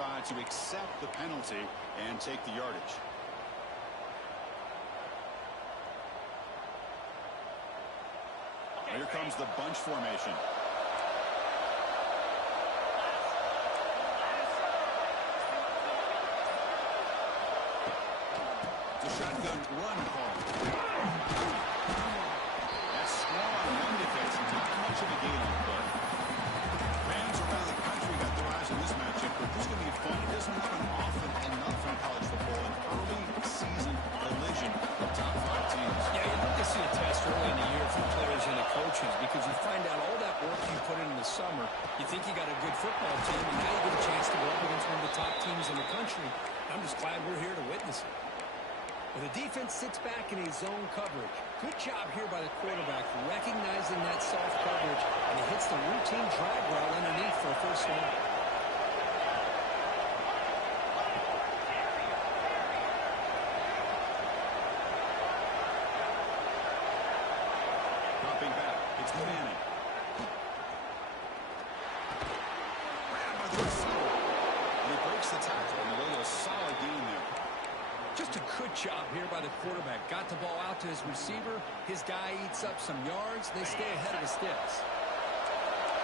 decide to accept the penalty and take the yardage. Here comes the bunch formation. The shotgun run call. That's strong run defense. Not much of a gain on the play. Fans around the country got their eyes on this matchup, but this is going to be fun. It doesn't happen often enough in college football. An early season collision of top 5 teams. Yeah, you'd like to see a test early in the year for players and the coaches because you find out all that work you put in the summer. You think you got a good football team, and now you get a chance to go up against one of the top teams in the country. I'm just glad we're here to witness it. Well, the defense sits back in a zone coverage. Good job here by the quarterback recognizing that soft coverage, and he hits the routine drag route underneath for a first down. Dropping back, it's Manning. Ran by the receiver. And he breaks the tackle on the way to a solid gain there. Just a good job here by the quarterback. Got the ball out to his receiver. His guy eats up some yards. They stay ahead of the sticks.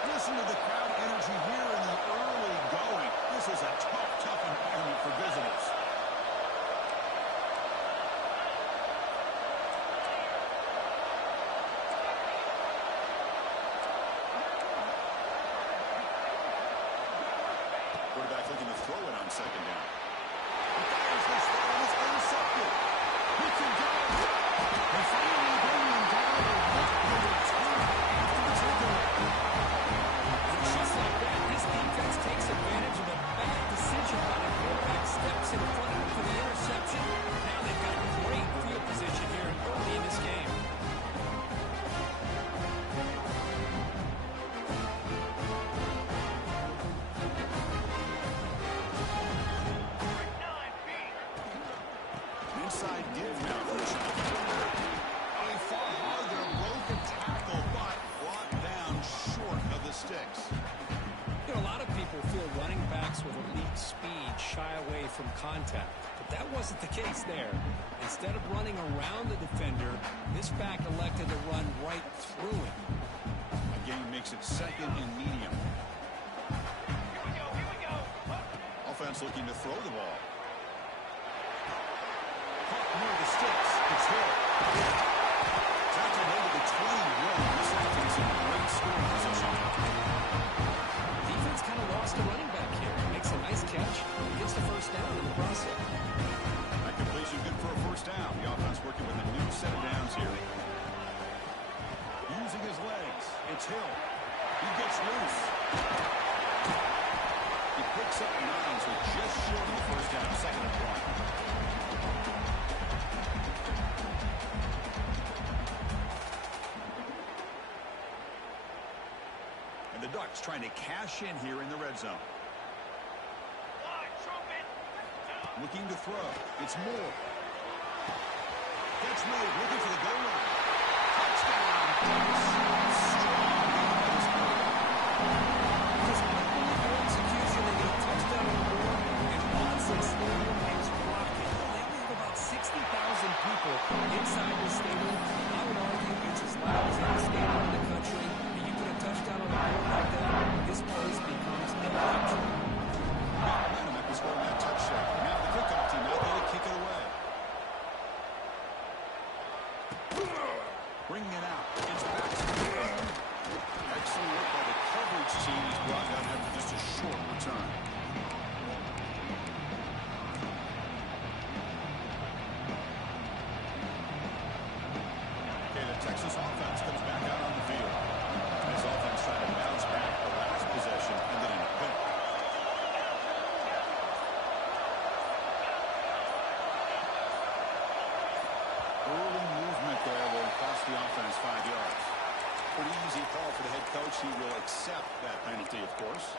Listen to the crowd energy here in the early going. This is a tough environment for visitors. Quarterback looking to throw it on second down. He fires this throw and it's intercepted. He can go. They finally bring him down. They return after the takeaway. And just like that, this defense takes advantage of a bad decision by the quarterback. Steps in front of him for the interception. Now they've got great field position here early in this game. Inside give now for the shot. He fought hard there, broke a tackle, but brought down short of the sticks. You know, a lot of people feel running backs with elite speed shy away from contact, but that wasn't the case there. Instead of running around the defender, this back elected to run right through him. Again, makes it second and medium. Here we go. Offense looking to throw the ball. Near the sticks. It's Hill. Tackle over the 21. This is in great scoring position. Defense kind of lost the running back here. Makes a nice catch. Gets the first down in the process. That completion good for a first down. The offense working with a new set of downs here. Using his legs. It's Hill. He gets loose. He picks up 9, so just short of the first down. Second and 1. And the Ducks trying to cash in here in the red zone. Looking to throw. It's Moore. Catch made. Looking for the goal line. Touchdown. Strong game by this quarterback. Just unbelievable execution. They get a touchdown on the board, and Watson Stadium is rocking. They only have about 60,000 people inside the stadium. I would argue it's as loud as any stadium in the country. And you put a touchdown on the board like that, this place becomes electric. Momentum after scoring that touchdown. Now the kickoff team out there to kick it away. Bringing it out. It's back to the air. Excellent work by the coverage team. He's brought down after just a short return. Okay, the Texas offense comes back out on the field. This offense trying to bounce back. The last possession ended in a pick. Early movement there will cost the offense 5 yards. Pretty easy call for the head coach. He will accept that penalty, of course.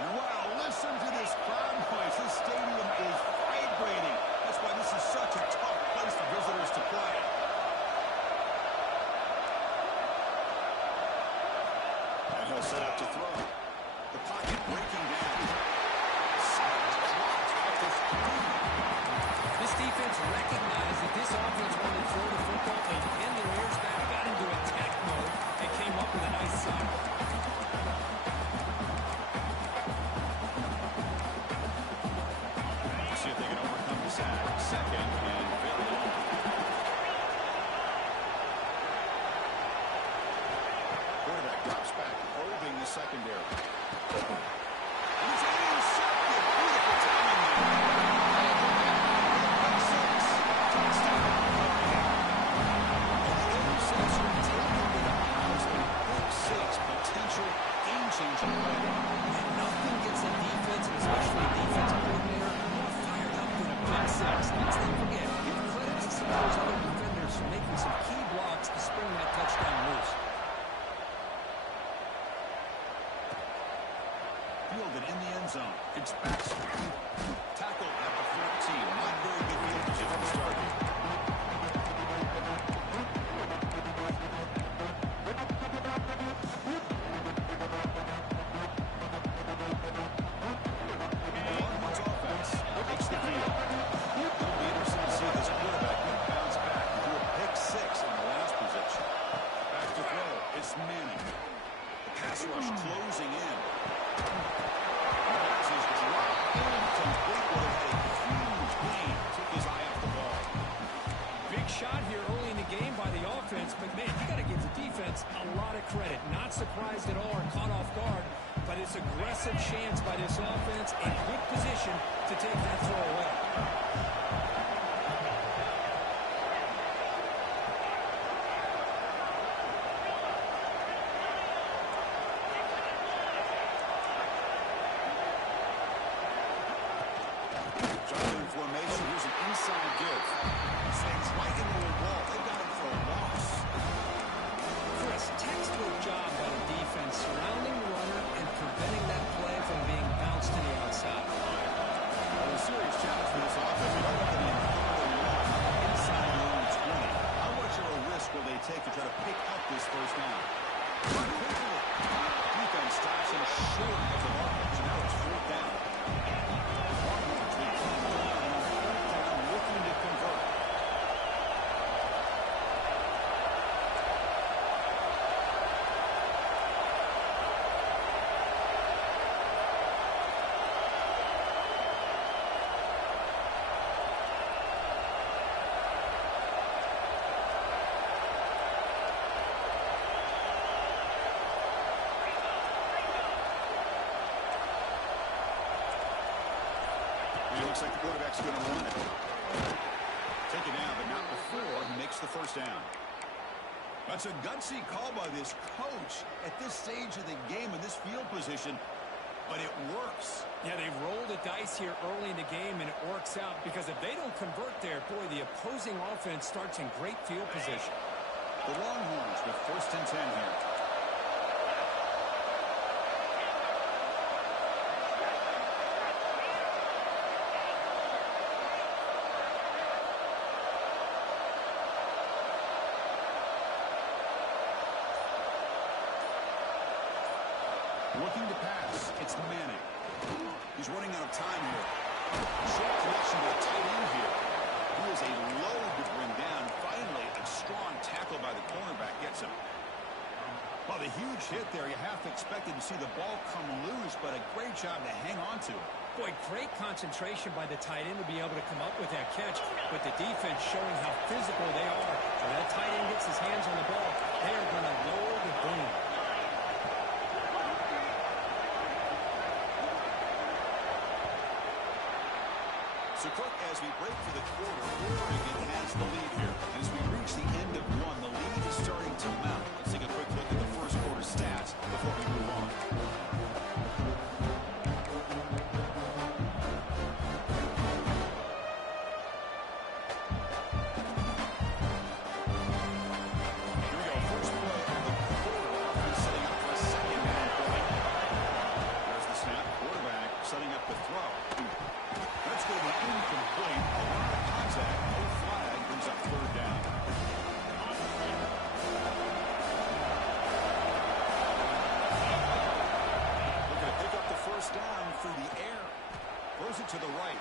And wow, listen to this crowd noise. This stadium is vibrating. That's why this is such a tough place for visitors to play. And he'll set up to throw. The pocket breaking down. Sacked, dropped at the 3. This defense recognized that this offense wanted to throw the football. They pinned their ears back, got into attack mode, and came up with a nice sack. See if they can overcome the sack. Second and very long. Quarterback drops back, probing the secondary. He's intercepted. Beautiful timing there. Touchdown. And the interception taken to the house. A pick six, potential game-changing play. And nothing gets a defense, and especially a defensive coordinator, more fired up than a pick six. Let's not forget, give credit to some of those other defenders for making some key blocks to spring that touchdown loose. Fielded in the end zone. It's Baxter. Tackle at the 14. Not very good field position to start here. Longhorns offense takes the field. It'll be interesting to see this quarterback bounce back and do a pick six in the last possession. Back to throw. It's Manning. The pass rush closing in. Big shot here early in the game by the offense, but man, you got to give the defense a lot of credit. Not surprised at all or caught off guard, but it's aggressive chance by this offense in good position to take that throw away. Shotgun formation. Here's an inside give. Saints right into the wall. They got him for a loss. Chris, textbook job by the defense surrounding the runner and preventing that play from being bounced to the outside. Well, a serious challenge for this offense. They don't want to be inside their own 20. How much of a risk will they take to try to pick up this first down? Defense stops him short of the mark. So now it's fourth down. Longhorns with clock on fourth down, looking to convert. It looks like the quarterback's going to run it. Take it down, but not before he makes the first down. That's a gutsy call by this coach at this stage of the game in this field position, but it works. Yeah, they rolled the dice here early in the game, and it works out because if they don't convert there, boy, the opposing offense starts in great field position. The Longhorns with first and 10 here. Looking to pass. It's Manning. He's running out of time here. Short connection to the tight end here. He is a load to bring down. Finally, a strong tackle by the cornerback gets him. Well, the huge hit there, you half expected to see the ball come loose, but a great job to hang on to it. Boy, great concentration by the tight end to be able to come up with that catch, but the defense showing how physical they are. When that tight end gets his hands on the ball, they are going to lower the boom. So, Cook, as we break for the quarter, Oregon has the lead here. And as we reach the end of one, the lead is starting to mount. Let's take a quick look at the first quarter stats before we move on. Here we go. First play of the quarter. Offense setting up for a second down play. There's the snap. Quarterback setting up the throw. That's going to be incomplete. A lot of contact. No flag. Brings up third down. first down through the air. Throws it to the right.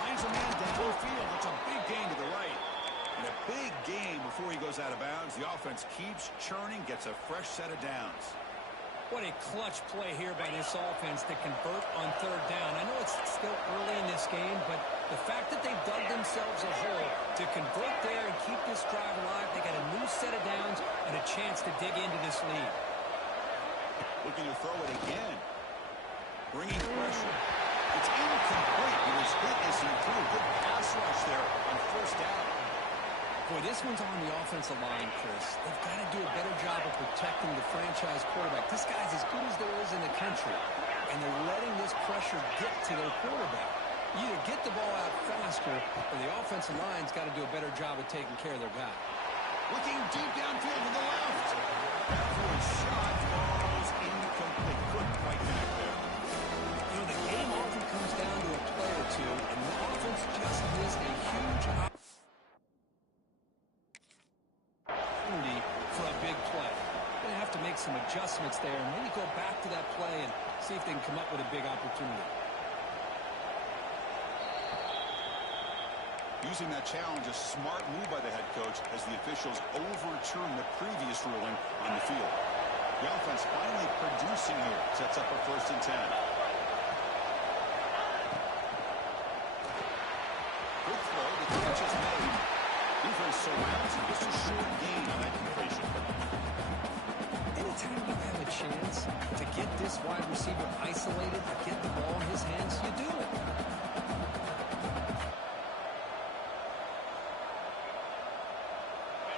Finds a man downfield. It's a big gain to the right. And a big gain before he goes out of bounds. The offense keeps churning, gets a fresh set of downs. What a clutch play here by this offense to convert on third down. I know it's still early in this game, but the fact that they dug themselves a hole to convert there and keep this drive alive, they got a new set of downs and a chance to dig into this lead. Looking to throw it again. Bringing pressure. It's incomplete, but his hit is improved. Good pass rush there on first down. Boy, this one's on the offensive line, Chris. They've got to do a better job of protecting the franchise quarterback. This guy's as good as there is in the country, and they're letting this pressure get to their quarterback. You either get the ball out faster, or the offensive line's got to do a better job of taking care of their guy. Looking deep downfield to the left. That shot was incomplete. Couldn't quite connect there. You know, the game often comes down to a play or two, and the offense just missed a huge opportunity for a big play. Going to have to make some adjustments there and maybe go back to that play and see if they can come up with a big opportunity. Using that challenge, a smart move by the head coach as the officials overturn the previous ruling on the field. The offense finally producing here. Sets up a 1st and 10. Good throw. The catch is made. Defense surrounds him. Just a short gain on that completion. Anytime you have a chance to get this wide receiver isolated, to get the ball in his hands, you do it.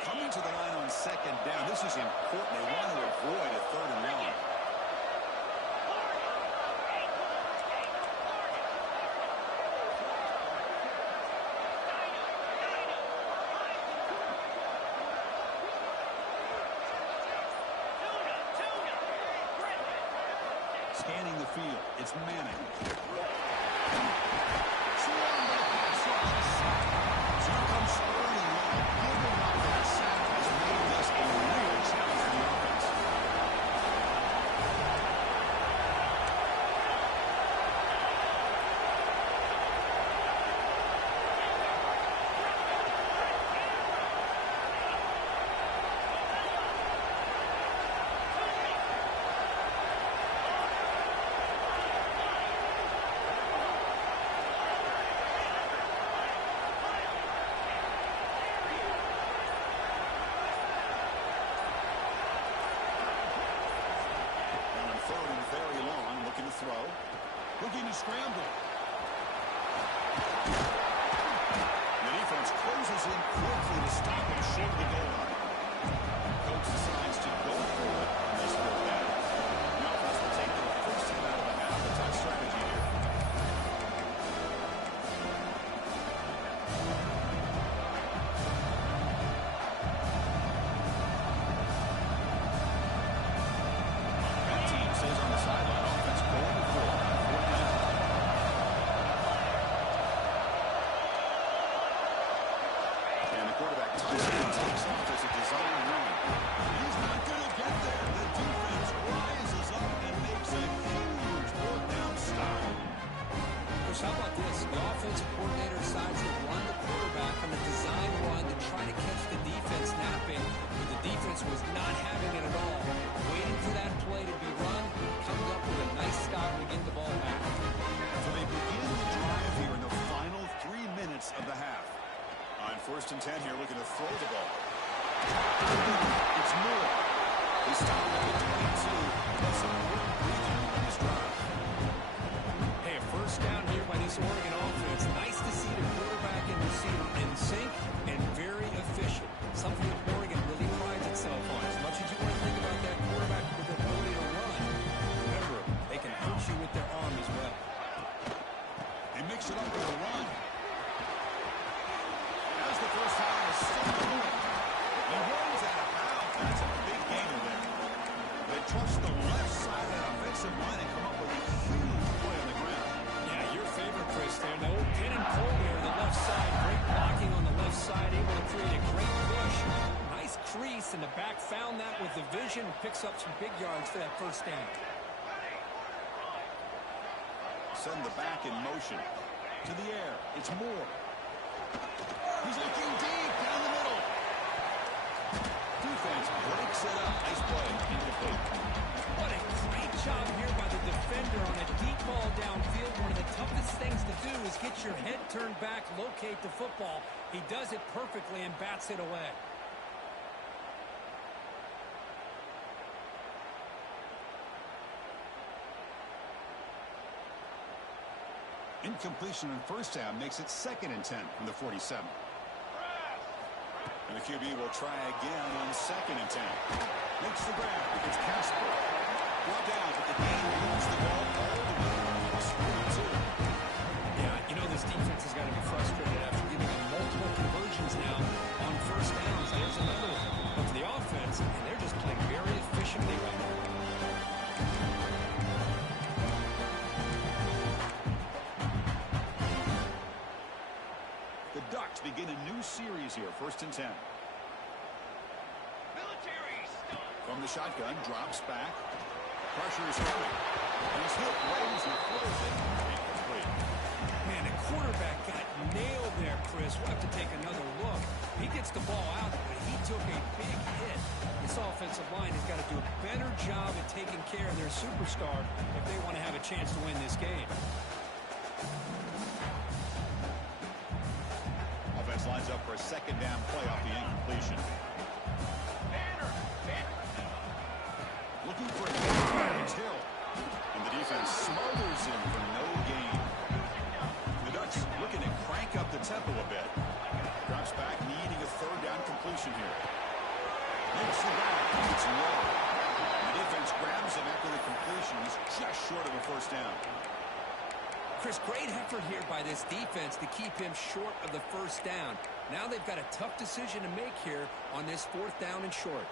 Coming to the line on 2nd down. This is important. They want to avoid a 3rd and long. Scanning the field. It's Manning. Throw. Looking to scramble. The defense closes in quickly to stop him short of the goal line. Coach decides to go for it on this 4th down. The offense will take the first time out of the half. A tough strategy here. That team stays on the sideline. Offense going for it. 4th down. And the quarterback takes off as a design run. He's not going to get there. The defense rises up and makes a huge 4th down stop. Chris, how about this? The offensive coordinator decides to run the quarterback on the design run to try to catch the defense napping, but the defense was not having it at all. Waiting for that play to be run, comes up with a nice stop to get the ball back. So they begin the drive here in the final 3 minutes of the half. On 1st and 10 here, looking to throw the ball. It's Moore. They stop at the 22. That's a quick breather on this drive. Hey, a first down here by this Oregon offense. Nice to see the quarterback and receiver in sync and very efficient. Something that Oregon really prides itself on. As much as you want to think about that quarterback with the ability to run, remember, they can hurt you with their arm as well. They mix it up with a run. As the first down is still going. He runs out of bounds. That's a big gainer there. They trust the left side of that offensive line and come up with a huge play on the ground. Yeah, your favorite, Chris, there. The old pin and pull there on the left side. Great blocking on the left side. Able to create a great push. Nice crease, and the back found that with the vision and picks up some big yards for that first down. Send the back in motion. To the air. It's Moore. He's looking deep down the middle. Defense breaks it up. Nice play. Incomplete. What a great job here by the defender on a deep ball downfield. One of the toughest things to do is get your head turned back, locate the football. He does it perfectly and bats it away. Incompletion in first down makes it 2nd and 10 from the 47. And the QB will try again on 2nd and 10. Makes the grab. It's Casper. Brought down, but the game moves the ball all the way across 42. Yeah, you know this defense has got to be frustrated after giving them multiple conversions now on first downs. There's another one. But for the offense, and they're just playing very efficiently right now. The Ducks begin a new series here, 1st and 10. From the shotgun, drops back. Pressure is coming. And he's hit right as he throws it. Incomplete. Man, the quarterback got nailed there, Chris. We'll have to take another look. He gets the ball out, but he took a big hit. This offensive line has got to do a better job at taking care of their superstar if they want to have a chance to win this game. Offense lines up for a 2nd down play off the incompletion. Looking for a game. It's Hill. And the defense smothers him for no gain. The Ducks looking to crank up the tempo a bit. Drops back, needing a 3rd down completion here. Makes the back. It's low. The defense grabs him after the completion. He's just short of a 1st down. Chris, great effort here by this defense to keep him short of the 1st down. Now they've got a tough decision to make here on this 4th down and short.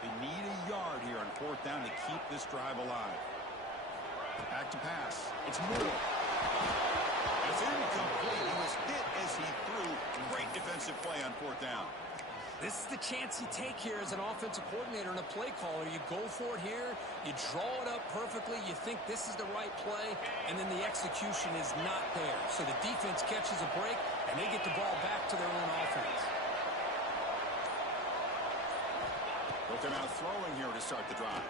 They need a yard here on 4th down to keep this drive alive. Back to pass. It's Moore. It's incomplete. He was hit as he threw. Great defensive play on 4th down. This is the chance you take here as an offensive coordinator and a play caller. You go for it here. You draw it up perfectly. You think this is the right play, and then the execution is not there. So the defense catches a break, and they get the ball back to their own offense. Looking out throwing here to start the drive.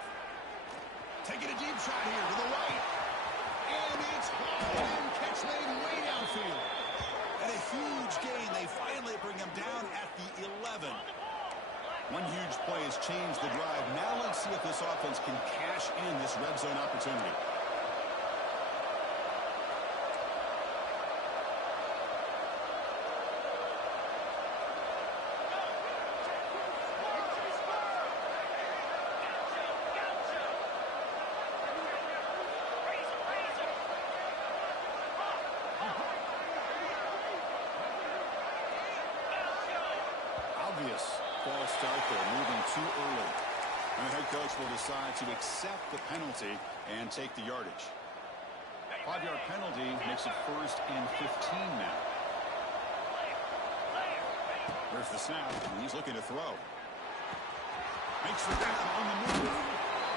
Taking a deep shot here to the right. And it's home. Catch made way downfield. And a huge gain. They finally bring him down at the 11. One huge play has changed the drive. Now let's see if this offense can cash in this red zone opportunity. False start there, moving too early. And the head coach will decide to accept the penalty and take the yardage. 5-yard penalty makes it 1st and 15 now. There's the snap, and he's looking to throw. Makes the grab on the move.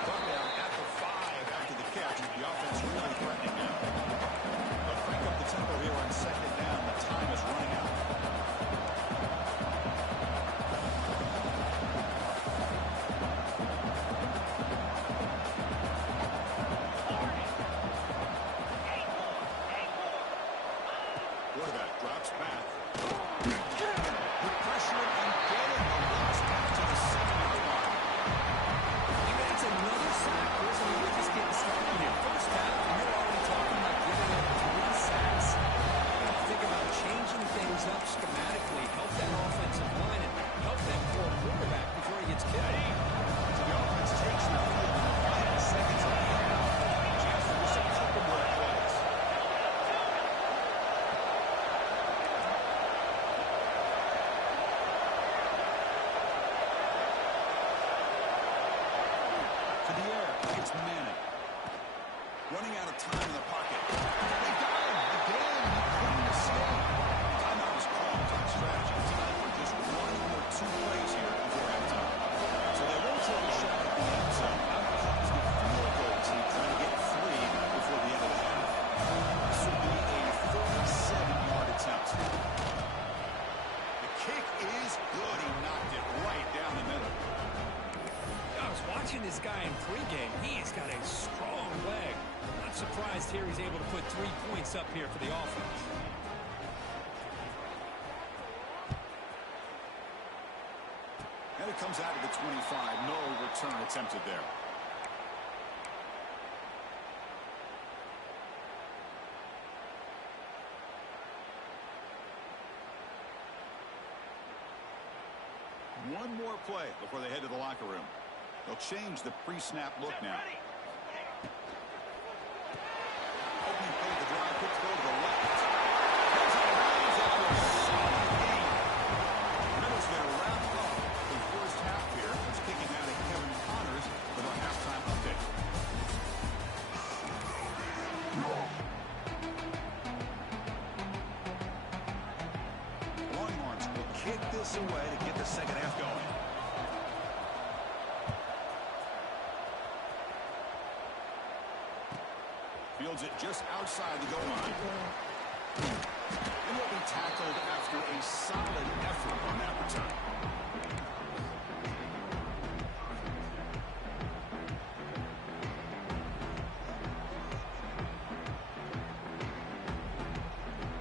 Brought down at the 5 after the catch. The offense really threatening now. They'll crank up the tempo here on 2nd down. The time is running out. Quarterback drops back. With pressure and getting the loss back to the 7-yard line. I mean, that's another sack. Chris, I mean, we're just getting started here. First half, and you're already talking about giving up 3 sacks. You know, think about changing things up schematically, help that offensive line, and help that poor quarterback before he gets killed. So the offense takes the field in the final seconds of the half. Chance for just a couple more plays. To the air, it's Manning. Running out of time in the pocket. They got him again. He couldn't escape. Timeout was called. Top strategy. Time for just this guy in pregame. He's got a strong leg. Not surprised here he's able to put 3 points up here for the offense. And it comes out of the 25. No return attempted there. One more play before they head to the locker room. They'll change the pre-snap look now. Opening play of the drive, quick throw to the left. Goes out of bounds after a solid game. Minutes there wrapped up the first half here. It's kicking out of Kevin Connors with our halftime update. Longhorns will kick this away to get the second half going. Fields it just outside the goal line. And will be tackled after a solid effort on that return.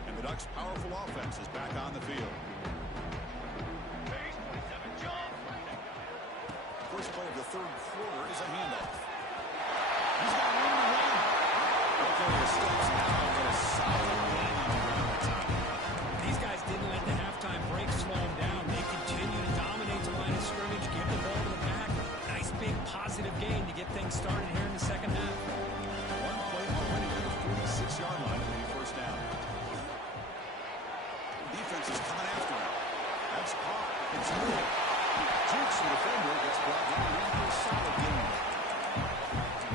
And the Ducks' powerful offense is back on the field. First play of the third quarter is a handoff. He's got room to run. Oklahoma steps out with a solid gain on the ground that time. These guys didn't let the halftime break slow them down. They continue to dominate the line of scrimmage, give the ball to the back. Nice big positive gain to get things started here in the second half. One play already to the 46-yard line to be first down. Defense is coming after him. That's caught. It's good. Jukes the defender, gets brought down after a solid game.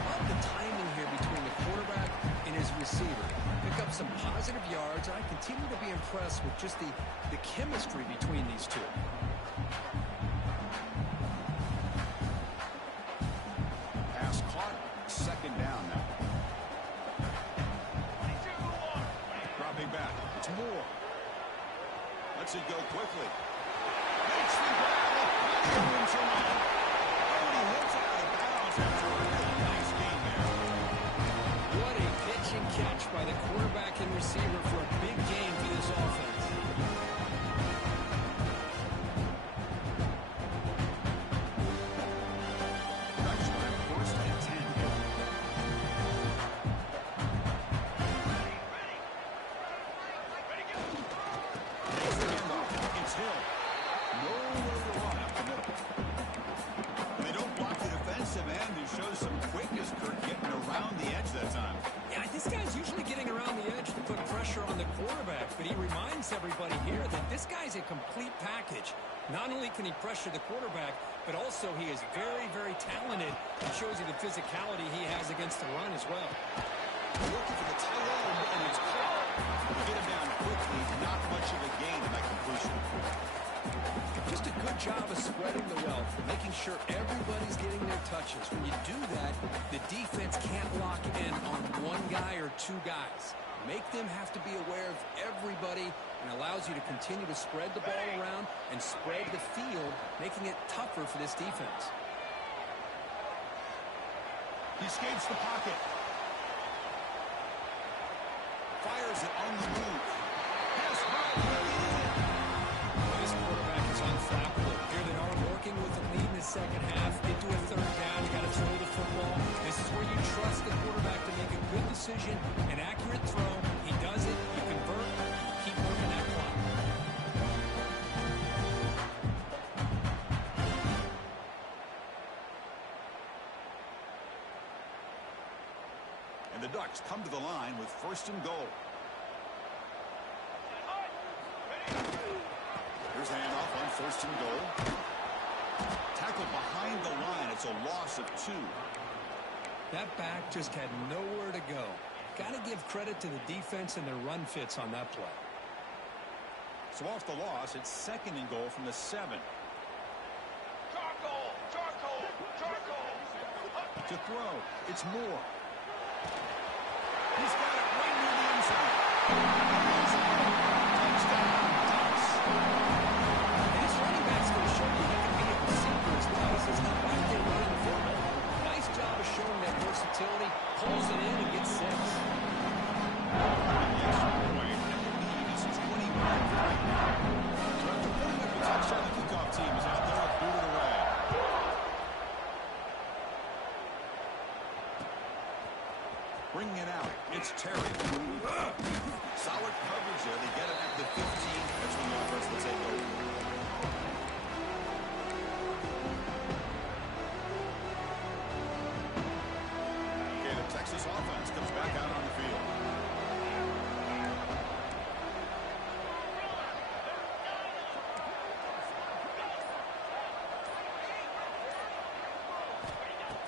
Love the timing here between the quarterback and his receiver. Pick up some positive yards. I continue to be impressed with just the chemistry between these two. Pass caught. Second down now. Dropping back. It's Moore. Lets it go quickly. Makes the grab. Wins the line. And he hits it out of bounds after a really nice gain there. What a pitch and catch by the quarterback and receiver for a big game for this offense. Ducks are at first and 10 here. Takes the handoff. It's Hill. Nowhere to run up the middle. And they don't block the defensive end, who shows some quickness, Kirk, getting around the edge that time. Yeah, this guy's usually getting around the edge to put pressure on the quarterback, but he reminds everybody here that this guy's a complete package. Not only can he pressure the quarterback, but also he is very, very talented. It shows you the physicality he has against the run as well. Looking for the tight end, and it's caught. Get him down quickly. Not much of a gain in that completion. Just a good job of spreading the wealth, making sure everybody's getting their touches. When you do that, the defense can't lock in on one guy or two guys. Make them have to be aware of everybody and allows you to continue to spread the ball around and spread the field, making it tougher for this defense. He escapes the pocket. Fires it on the move. Pass right. This quarterback is unflappable. Here they are working with the lead in the second half. Into a third down, you got to throw the football. This is where you trust the quarterback to make a good decision, an accurate throw. He does it, you convert, you keep working that clock. And the Ducks come to the line with first and goal. Here's a handoff on first and goal. Tackled behind the line. It's a loss of 2. That back just had nowhere to go. Got to give credit to the defense and their run fits on that play. So off the loss, it's second and goal from the 7. To throw, it's Moore. He's got it right near the end zone. Touchdown, Ducks. And his running back's going to show you he can be a receiver as well as he's not right there running the football.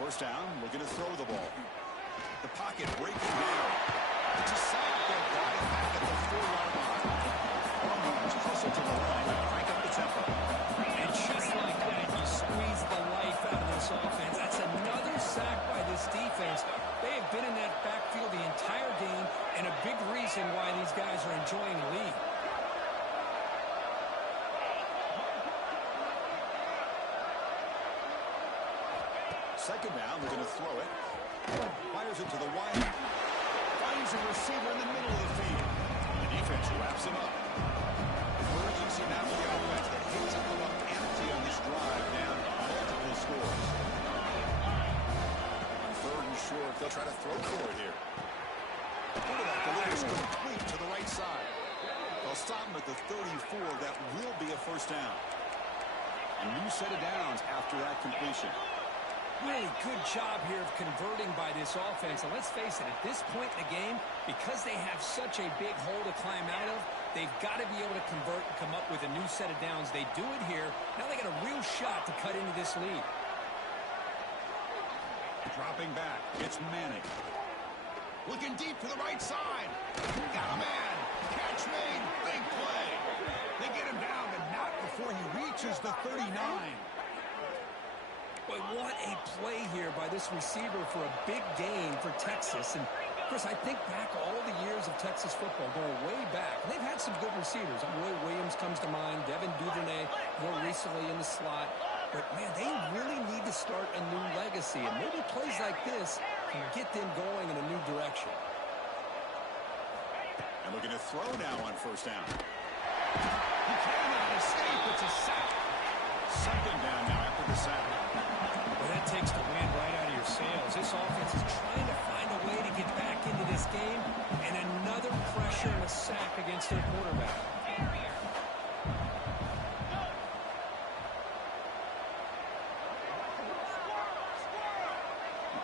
First down, looking to throw the ball. The pocket breaking down. It's a sack. They've got it back at the 4-yard line. Horns hustle to the line to crank up the tempo. And just like that, you squeeze the life out of this offense. That's another sack by this defense. They have been in that backfield the entire game, and a big reason why these guys are enjoying the lead. Second down, they're going to throw it. Fires it to the wide. Finds a receiver in the middle of the field. The defense wraps him up. Emergency now for the offense that hits it up empty on this drive, down multiple scores. On third and short, they'll try to throw for it here. Quarterback delivers complete to the right side. They'll stop him at the 34. That will be a first down. A new set of downs after that completion. Really good job here of converting by this offense. And let's face it, at this point in the game, because they have such a big hole to climb out of, they've got to be able to convert and come up with a new set of downs. They do it here. Now they got a real shot to cut into this lead. Dropping back, it's Manning. Looking deep to the right side. Got a man. Catch made. Big play. They get him down, but not before he reaches the 39. Boy, what a play here by this receiver for a big gain for Texas. And, Chris, I think back all the years of Texas football, going way back. And they've had some good receivers. Roy Williams comes to mind, Devin Duvernay more recently in the slot. But, man, they really need to start a new legacy. And maybe plays like this can get them going in a new direction. And looking to throw now on first down. He cannot escape. It's a sack. Second down now after the sack. Well, that takes the wind right out of your sails. This offense is trying to find a way to get back into this game, and another pressure and a sack against their quarterback.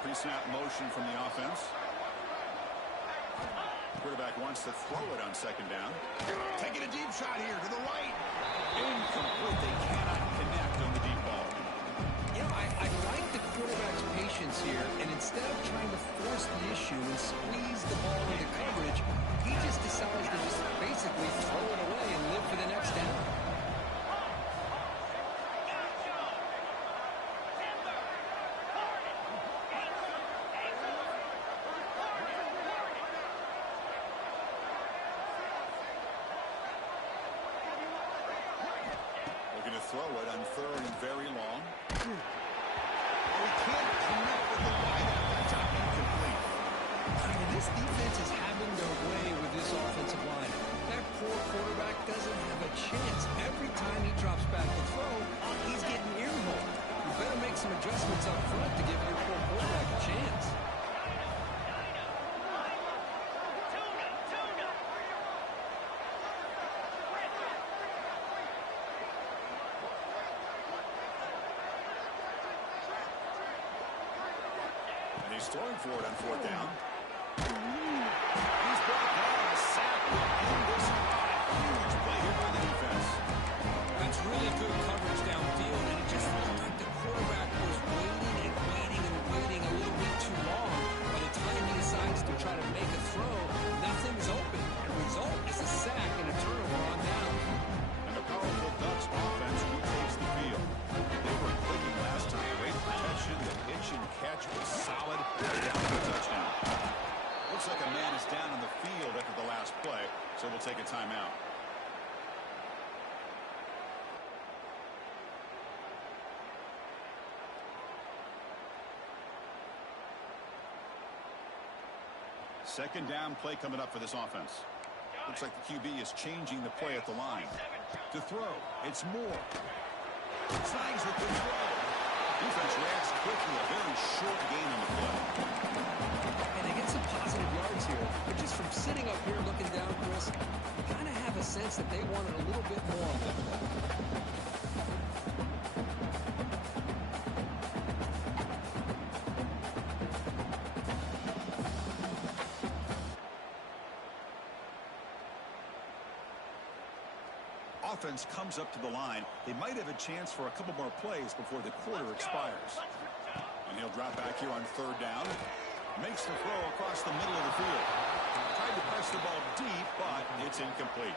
Pre-snap motion from the offense. Quarterback wants to throw it on second down. Taking a deep shot here to the right. Incomplete. They cannot connect on the deep ball. You know, I like the quarterback's patience here, and instead of trying to force the issue and squeeze the ball into coverage, he just decides to just basically throw it away and live for the next down. Throw it on third and very long. Oh, he can't connect with the wideout. That's out incomplete. I mean, this defense is having their way with this offensive line. That poor quarterback doesn't have a chance. Every time he drops back to throw, he's getting earmarked. You better make some adjustments up front to give your poor quarterback a chance. He's throwing for it on fourth down. He's brought down a sack in this spot. Huge play here by the defense. That's really good coverage downfield, and it just looked like the quarterback was waiting and waiting and waiting a little bit too long. By the time he decides to try to make a throw, nothing's open. The result is a sack and a turnover on down. And the powerful Ducks offense retakes the field. They were clicking last time. Great protection. The pitch and catch was solid. Down for a touchdown. Looks like a man is down on the field after the last play, so we'll take a timeout. Second down play coming up for this offense. Looks like the QB is changing the play at the line. To throw, it's Moore. Snags with the throw. Defense reacts quickly. A very short gain on the play. And they get some positive yards here. But just from sitting up here looking down, Chris, you kind of have a sense that they wanted a little bit more on that ball. Offense comes up to the line. They might have a chance for a couple more plays before the quarter expires. And he'll drop back here on third down. Makes the throw across the middle of the field. Tried to press the ball deep, but it's incomplete.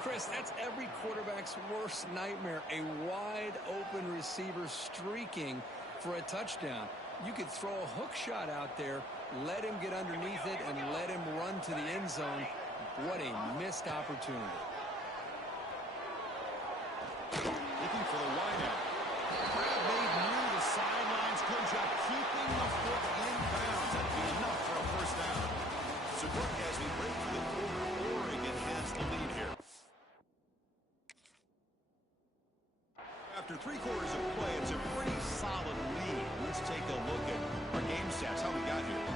Chris, that's every quarterback's worst nightmare. A wide-open receiver streaking for a touchdown. You could throw a hook shot out there, let him get underneath it, and let him run to the end zone. What a missed opportunity. Looking for the wideout. Grab made near the sidelines. Good job keeping the foot in bounds. That'd be enough for a first down. So, Brooke, as we break for the quarter, Oregon has the lead here. After 3 quarters of play, it's a pretty solid lead. Let's take a look at our game stats, how we got here.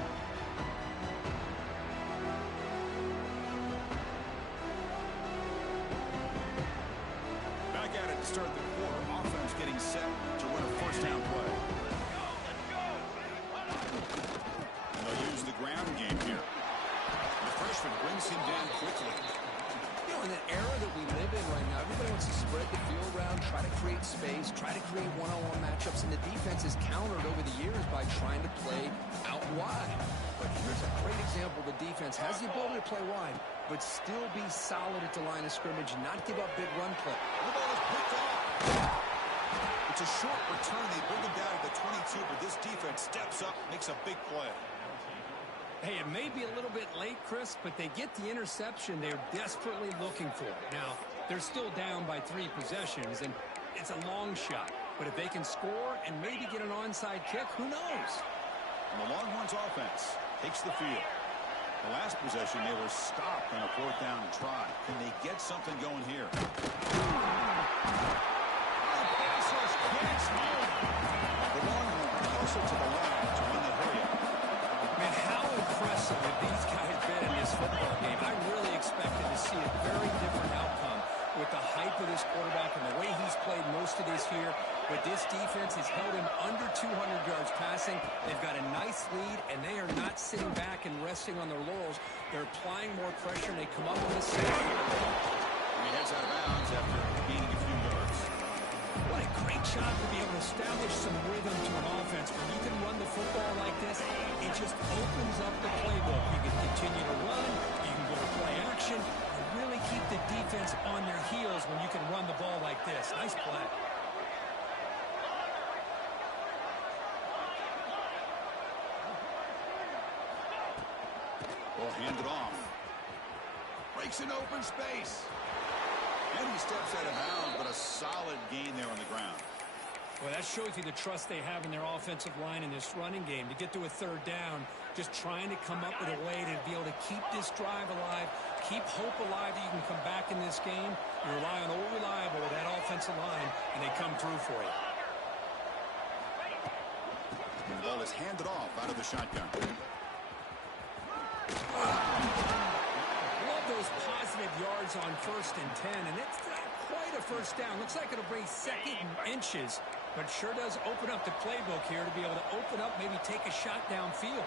Back at it to start the quarter. Offense getting set to win a first down play. And they'll use the ground game here. The freshman brings him down quickly. You know, in the era that we live in right now, everybody wants to spread the field around, try to create space, try to create one-on-one matchups, and the defense is countered over the years by trying to play out wide. But here's a great example. The defense has the ability to play wide, but still be solid at the line of scrimmage, not give up big run play. The ball is picked off. It's a short return. They bring him down to the 22, but this defense steps up, makes a big play. Hey, it may be a little bit late, Chris, but they get the interception they're desperately looking for. Now, they're still down by 3 possessions, and it's a long shot. But if they can score and maybe get an onside kick, who knows? And the Longhorns offense takes the field. The last possession, they were stopped on a 4th down try. Can they get something going here? The pass rush gets home. The Longhorns closer to the line to win the hurry-up. Man, how impressive have these guys been in this football game? I really expected to see a very different outcome with the hype of this quarterback and the way he's played most of this year. But this defense has held him under 200 yards passing. They've got a nice lead, and they are not sitting back and resting on their laurels. They're applying more pressure, and they come up with a sack. And he heads out of bounds after gaining a few yards. What a great job to be able to establish some rhythm to an offense. When you can run the football like this, it just opens up the playbook. You can continue to run, you can go to play action, and really keep the defense on their heels when you can run the ball like this. Nice play. Ball handed off. Breaks into open space. And he steps out of bounds, but a solid gain there on the ground. Well, that shows you the trust they have in their offensive line in this running game. To get to a 3rd down, just trying to come up with a way to be able to keep this drive alive, keep hope alive that you can come back in this game. You rely on Old Reliable with that offensive line, and they come through for you. And the ball is handed off out of the shotgun. Love those positive yards on 1st and 10, and it's not quite a first down. Looks like it'll bring 2nd and inches, but sure does open up the playbook here to be able to open up, maybe take a shot downfield.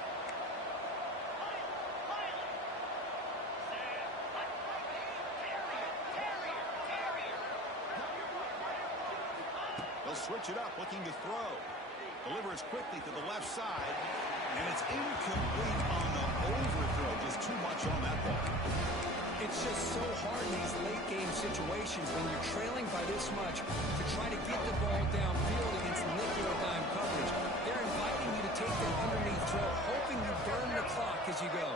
They'll switch it up, looking to throw. Delivers quickly to the left side, and it's incomplete on the overthrow. Just too much on that ball. It's just so hard in these late-game situations when you're trailing by this much to try to get the ball downfield against nickel or dime coverage. They're inviting you to take that underneath throw, hoping you burn the clock as you go.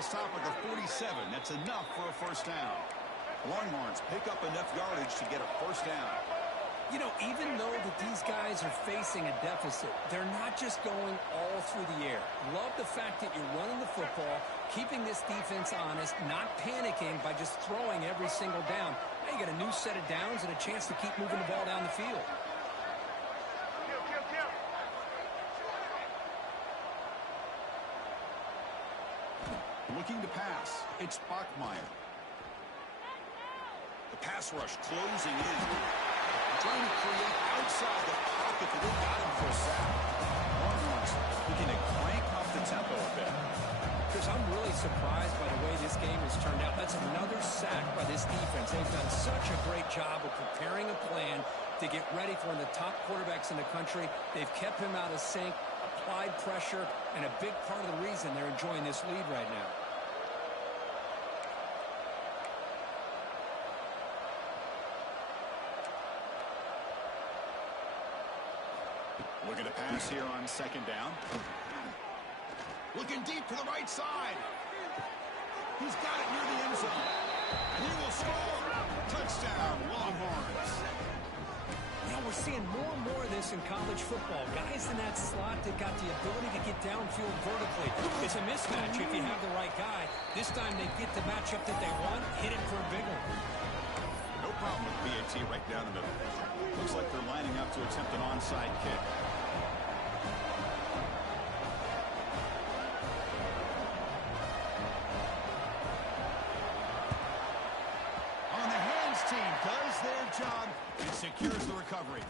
Stop at the 47. That's enough for a first down. Longhorns pick up enough yardage to get a first down. You know, even though that these guys are facing a deficit, they're not just going all through the air. Love the fact that you're running the football, keeping this defense honest, not panicking by just throwing every single down. Now you got a new set of downs and a chance to keep moving the ball down the field. Looking to pass. It's Bachmeier. The pass rush closing in. Trying to create outside the pocket, but they got him for a sack. really surprised by the way this game has turned out. That's another sack by this defense. They've done such a great job of preparing a plan to get ready for one of the top quarterbacks in the country. They've kept him out of sync, applied pressure, and a big part of the reason they're enjoying this lead right now. Looking to pass here on second down. Looking deep to the right side. He's got it near the end zone. And he will score. Touchdown, Longhorns. You know, we're seeing more and more of this in college football. Guys in that slot that got the ability to get downfield vertically. It's a mismatch if you have the right guy. This time they get the matchup that they want, hit it for a big one. No problem with PAT right down the middle. Looks like they're lining up to attempt an onside kick. On the hands team does their job and secures the recovery.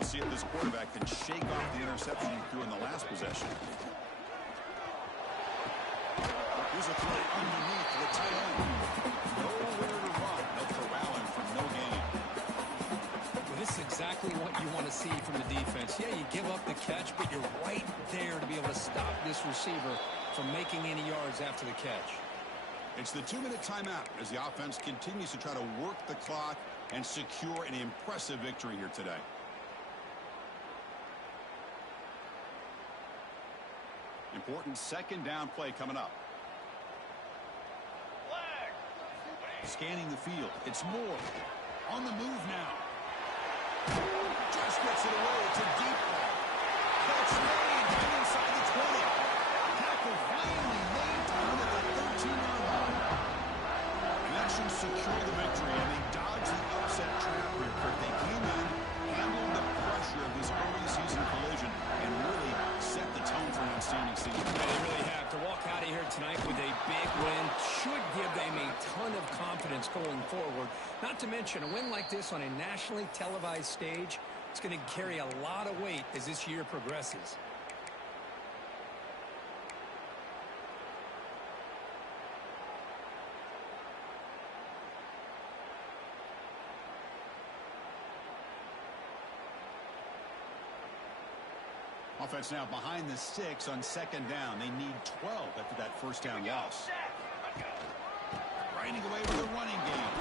See if this quarterback can shake off the interception he threw in the last possession. Here's a throw underneath the tight end. Nowhere to run. They'll corral him for no gain. Well, this is exactly what you want to see from the defense. Yeah, you give up the catch, but you're right there to be able to stop this receiver from making any yards after the catch. It's the 2-minute timeout as the offense continues to try to work the clock and secure an impressive victory here today. Important second down play coming up. Scanning the field. It's Moore. On the move now. Just gets it away. It's a deep ball. Catch made right inside the 20. Tackle finally made down at the 13-yard line. And that should secure the victory, and they dodged the upset trap here. They came in, handled the pressure of this early season collision, and really set the tone for an outstanding season. Yeah, they really have. To walk out of here tonight with a big win should give them a ton of confidence going forward. Not to mention, a win like this on a nationally televised stage, it's going to carry a lot of weight as this year progresses. Offense now behind the sticks on second down. They need 12 after that first down loss. Grinding away with a running game.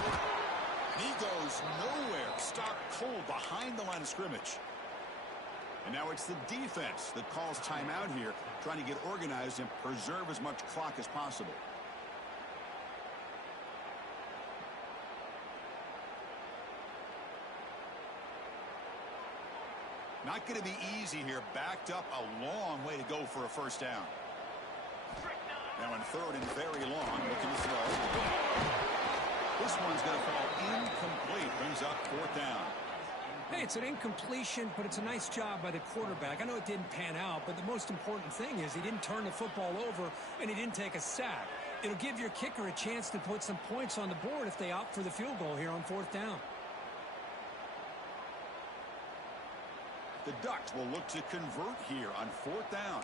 And he goes nowhere. Stopped cold behind the line of scrimmage. And now it's the defense that calls timeout here, trying to get organized and preserve as much clock as possible. Not going to be easy here. Backed up a long way to go for a first down. Now in third and very long, looking to throw. This one's going to fall incomplete. Brings up fourth down. Hey, it's an incompletion, but it's a nice job by the quarterback. I know it didn't pan out, but the most important thing is he didn't turn the football over and he didn't take a sack. It'll give your kicker a chance to put some points on the board if they opt for the field goal here on fourth down. The Ducks will look to convert here on fourth down.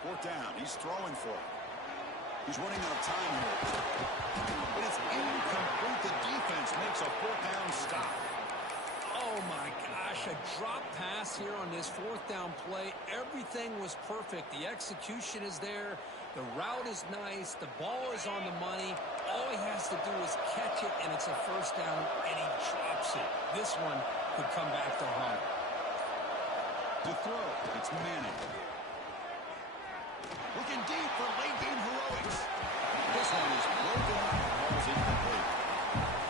Fourth down. He's throwing for it. He's running out of time here. But it's incomplete. The defense makes a fourth down stop. Oh, my gosh. A drop pass here on this fourth down play. Everything was perfect. The execution is there. The route is nice. The ball is on the money. All he has to do is catch it, and it's a first down, and he drops it. This one could come back to haunt. To throw, it's Manning. Looking deep for late game heroics. This one is broken. Ball's incomplete.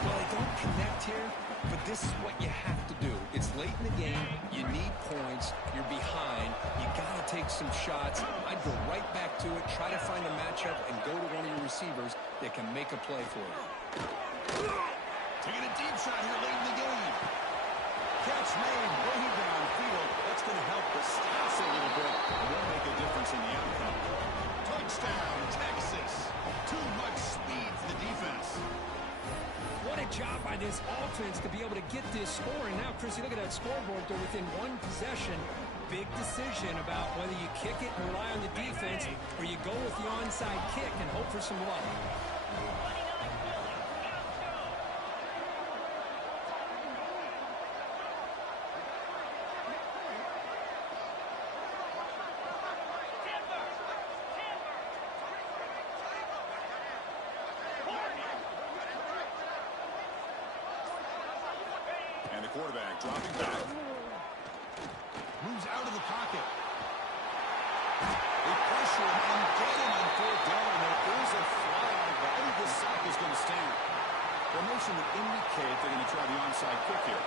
Well, they don't connect here, but this is what you have to do. It's late in the game. You need points. You're behind. You got some shots, I'd go right back to it, try to find a matchup, and go to one of your receivers that can make a play for you. Taking a deep shot here late in the game. Catch made way downfield. That's going to help the stats a little bit. It won't make a difference in the outcome. Touchdown, Texas. Too much speed for the defense. What a job by this offense to be able to get this score. And now, Chrissy, look at that scoreboard. They're within one possession. Big decision about whether you kick it and rely on the defense or you go with the onside kick and hope for some luck. And the quarterback dropping back. Moves out of the pocket. They pressure him and get him on fourth down. There is a flag, but I think this sack is going to stand. Formation would indicate they're going to try the onside kick here.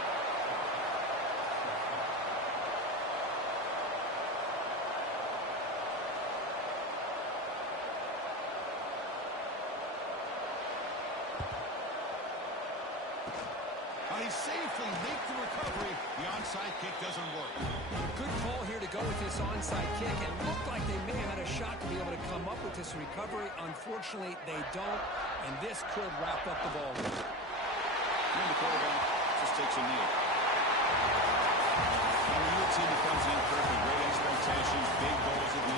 But he safely makes the recovery. The onside kick doesn't work. Good call here to go with this onside kick. It looked like they may have had a shot to be able to come up with this recovery. Unfortunately, they don't, and this could wrap up the ball game. And the quarterback just takes a knee. And the new team comes in perfect. Great expectations, big goals at the